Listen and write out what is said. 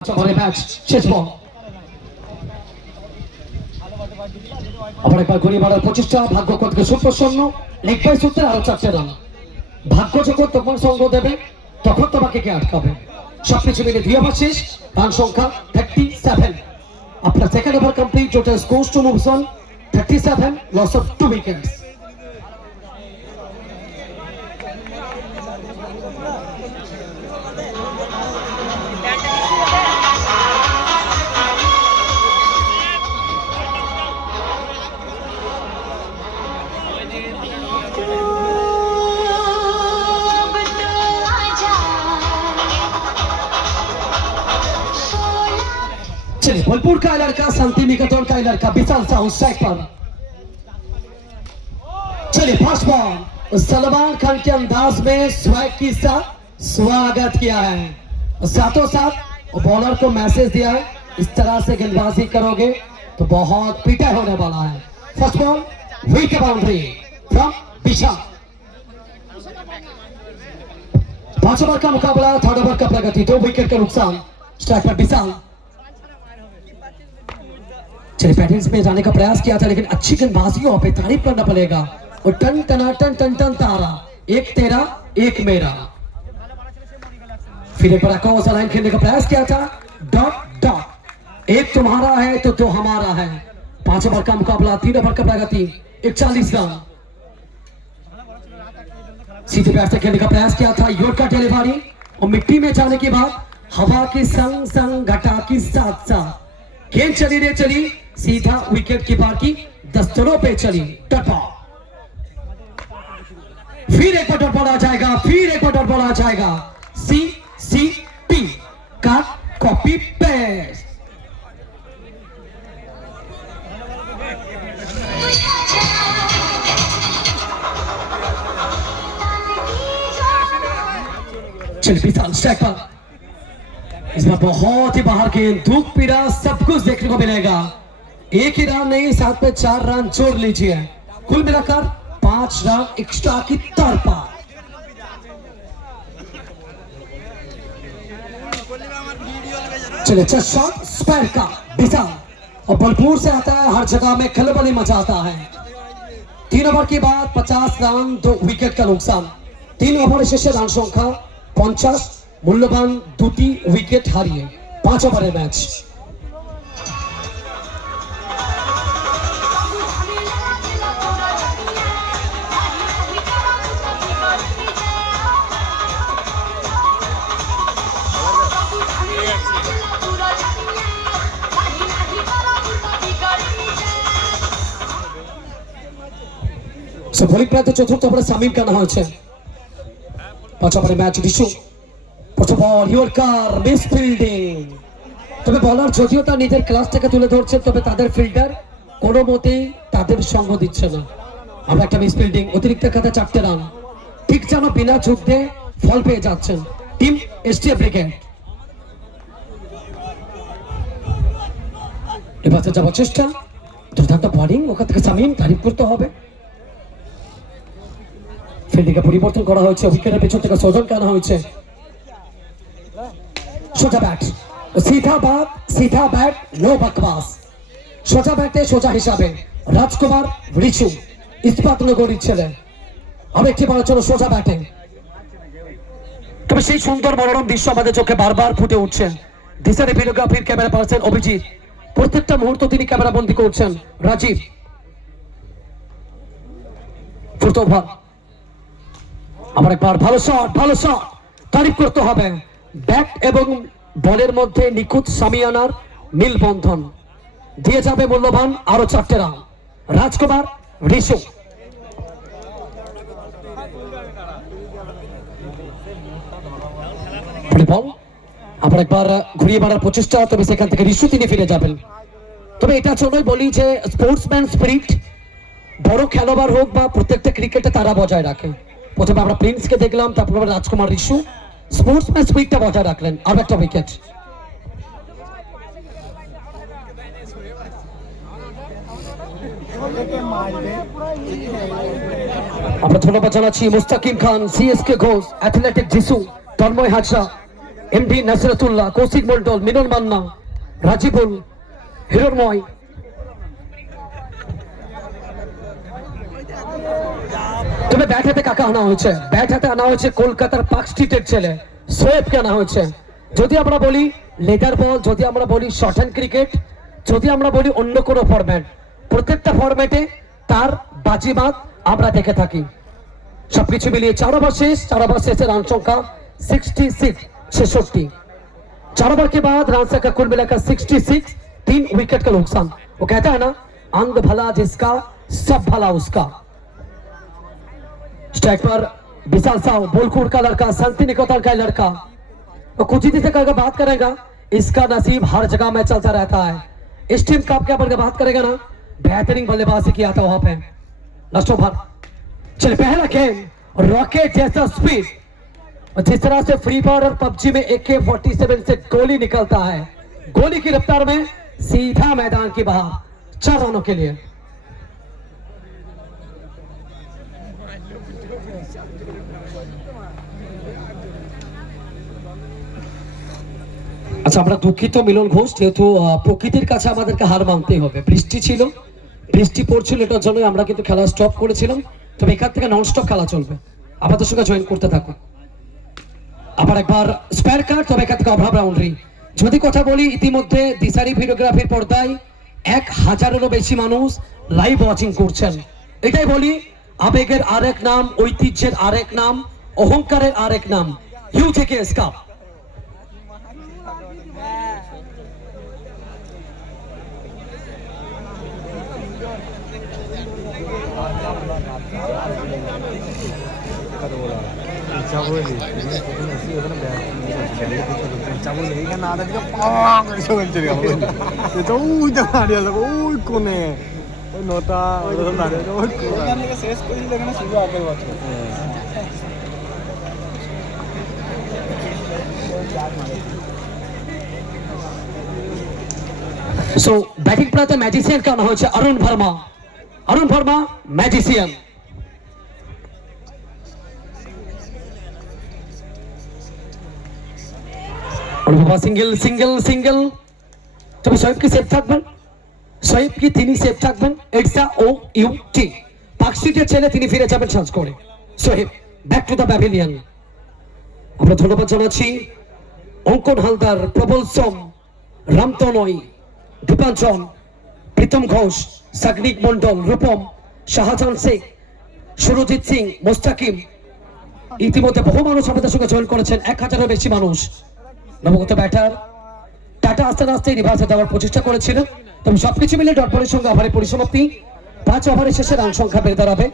Match শেষ বল আবার একবার ঘুরিয়ে মারার প্রচেষ্টা। ভাগ্য কতকে সুপ্রসন্ন, লেগ বাই সূত্রে আরো 4টে রান। ভাগ্য যখন তখন সঙ্গ দেবে তখন তোমাকে কে আটকাবে। সবকিছু মিলে 2 ওভার শেষ, রান সংখ্যা 37। আপনার second over complete, total scores to moves on 37, loss of 2 wickets. चलिए भोलपुर का लड़का, शांति निकेतन का लड़का विशाल साहू स्ट्राइक पर। चलिए फर्स्ट बॉल सलमान खान के अंदाज में स्वैग के साथ स्वागत किया है, साथों साथ बॉलर को मैसेज दिया है इस तरह से गेंदबाजी करोगे तो बहुत पीटा होने वाला है। First ball wicket boundary from Vishal. 5 over का मुकाबला, 3rd ओवर का प्रगति, 2 विकेट का नुकसान। स्ट्राइक पर विशाल। चलिए पैटिंग्स में जाने का प्रयास किया था लेकिन अच्छी गेंदबाजी हो पे तारीफ करना पड़ेगा। और टन टनाटन टन टन तारा, एक तेरा एक मेरा। फिर एक बड़ा कॉस लाइन खेलने का प्रयास किया था, डॉट डॉट, एक तुम्हारा है तो 2 हमारा है। 5 ओवर का मुकाबला, 3 ओवर का प्रगति, 41 रन। सीधे बैट से खेलने का प्रयास किया था, योर्कर डिलीवरी और मिट्टी में जाने के बाद हवा के संग संग घटा के साथ साथ गेंद चली रे चली, सीधा विकेट कीपर की दस्तरों पे चली। टपा, फिर एक बॉल बॉल आ जाएगा, फिर एक बॉल बॉल आ जाएगा। CCP का कॉपी पेस्ट। चलिए विशाल स्ट्राइक पर। इस बार बहुत ही बाहर गेंद, धूप पीड़ा, सब कुछ देखने को मिलेगा। एक ही रन नहीं, साथ में 4 रन जोड़ लीजिए, कुल मिलाकर 5 रन एक्स्ट्रा की तरफा। चलिए शॉट स्क्वायर का विशाल और भरपूर से आता है, हर जगह में खलबली मचाता है। 3 ओवर के बाद 50 रन, 2 विकेट का नुकसान। 3 ओवर शेषे রান সংখ্যা 50, মূল্যবান 2টি উইকেট হারিয়ে 5 ওভারের ম্যাচ। বোলিং প্রান্ত 4র্থ ওভারে সামিম কানা হয়েছে। 5 ওভারের ম্যাচ। রিশু প্রথম বল, ইয়র্কার, মিস ফিল্ডিং। তবে বলার যদিও তার নিজের ক্লাসটাকে তুলে ধরছে, তবে তাদের ফিল্ডার কোনো মতেই তাদের সঙ্গ দিচ্ছে না। আমরা একটা মিস ফিল্ডিং, অতিরিক্ত খাতে 4টে রান, ঠিক যেন বিনা যুদ্ধে ফল পেয়ে যাচ্ছেন টিম STF ব্রিগেড। এবার যাওয়ার চেষ্টা, দুর্দান্ত বোলিং, ওখান থেকে সামিম, তারিফ করতে হবে। ফিল্ডিংয়ে পরিবর্তন করা হয়েছে, উইকেটের পেছন থেকে সজন কানা হয়েছে। সোজা ব্যাট, सीधा बैट, नो बकवास। সোজা ব্যাটে সোজা হিসাবে রাজকুমার রিচু ইস্পাত নগরীর ছেলে। আরেকটি বড় চলো সোজা ব্যাটে। তবে সেই সুন্দর মনোরম দৃশ্য আমাদের চোখে বারবার ফুটে উঠছে। দিশারি ভিডিওগ্রাফির ক্যামেরা পার্সন অভিজিৎ, প্রত্যেকটা মুহূর্ত তিনি ক্যামেরা বন্দী করছেন। Rajiv, 4th over. আবার একবার ভালো শট, তারিফ করতে হবে। ব্যাট এবং বলের মধ্যে নিখুঁত সামিয়ানার মিল বন্ধন দিয়ে যাবে মূল্যবান আরো 4টে রান। রাজকুমার রিশু। বল আবার একবার ঘুরিয়ে মারার প্রচেষ্টা, তবে সেখান থেকে রিশু তিনি ফিরে যাবেন। তবে এটা জন্যই বলি যে স্পোর্টসম্যান স্পিরিট বড় খেলোয়াড় হোক বা প্রত্যেকটা ক্রিকেটে তারা বজায় রাখে। প্রথমে আমরা প্রিন্সকে দেখলাম, তারপর রাজকুমার রিশু স্পোর্টসম্যান স্পিরিটটা বজায় রাখলেন। আর একটা উইকেট। আমরা ধন্যবাদ জানাচ্ছি মুস্তাকিম খান, CSK ঘোষ, অ্যাথলেটিক যিশু, তন্ময় হাজরা, এমডি নাসিরুল্লাহ, কৌশিক মন্ডল, মিনন মান্না, রাজিবুল, হিরণময়, তবে ব্যাট হাতে কাকা আনা হয়েছে, ব্যাট হাতে আনা হয়েছে কলকাতার পার্ক স্ট্রিটের ছেলে সোয়েবকে আনা হয়েছে। যদি আমরা বলি লেদার বল, যদি আমরা বলি শর্ট হ্যান্ড ক্রিকেট, যদি আমরা বলি অন্য কোনো ফরম্যাট, প্রত্যেকটা ফরম্যাটে তার বাজিমাত আমরা দেখে থাকি। সবকিছু মিলিয়ে 4 ওভার শেষে রান সংখ্যা 66, 66। 4 ओवर के बाद रन संख्या कुल मिलाकर 66, 3 विकेट का नुकसान। वो कहता है ना, अंग भला जिसका सब भला उसका। स्ट्राइक पर विशाल साहु, बोलकुट का लड़का, शांति निकेतन का लड़का, वो कुछ ही से करके बात करेगा। इसका नसीब हर जगह में चलता रहता है। इस टीम कप के ऊपर बात करेगा ना, बेहतरीन बल्लेबाजी किया था वहां पे लास्ट ओवर। चल पहला गेम रॉकेट जैसा स्पीड, और जिस तरह से फ्री फायर और पबजी में AK-47 से गोली निकलता है, गोली की रफ्तार में सीधा मैदान की बाहर 4 रनों के लिए। আচ্ছা, আমরা দুঃখিত মিলন ঘোষ, যেহেতু প্রকৃতির কাছে আমাদেরকে হার মানতেই হবে। বৃষ্টি ছিল, বৃষ্টি পড়ছিল, এটার জন্য আমরা কিন্তু খেলা স্টপ করেছিলাম। তবে এখান থেকে নন স্টপ খেলা চলবে, আমাদের সঙ্গে জয়েন করতে থাকুন। আবার একবার স্পেয়ার কার্ড, তবে এখান থেকে অভাব বাউন্ডারি। যদি কথা বলি, ইতিমধ্যে দিশারি ভিডিওগ্রাফির পর্দায় 1000-এরও বেশি মানুষ লাইভ ওয়াচিং করছেন। এটাই বলি, আবেগের আরেক নাম, ঐতিহ্যের আরেক নাম, অহংকারের আরেক নাম, হিউ থেকে স্কাপ। সো ব্যাটিং প্রাতে ম্যাজিসিয়ান কে আনা হয়েছে Arun Varma. Arun Varma magician. Single single single, তবে শোয়েব কি সেফ থাকবেন, শোয়েব কি তিনি সেফ থাকবেন। XOUT পার্ক স্ট্রিটের ছেলে, তিনি ফিরে যাবেন চান্স করে। Shoaib back to the pavilion. আমরা ধন্যবাদ জানাচ্ছি অঙ্কন হালদার, প্রবল সোম, রামতনয়, দীপাঞ্জন, প্রীতম ঘোষ, সাগনিক মন্ডল, রূপম, শাহজাহান শেখ, সুরজিৎ সিং, মোস্তাকিম। ইতিমধ্যে বহু মানুষ আমাদের সঙ্গে জয়েন করেছেন, 1000-এরও বেশি মানুষ। নবগত ব্যাটার টাটা আস্তে আস্তে রিভার্সে দেওয়ার প্রচেষ্টা করেছিল, তবে সবকিছু মিলে ডট বলের সঙ্গে ওভারের পরিসমাপ্তি। 5 ওভারের শেষে রান সংখ্যা বেড়ে দাঁড়াবে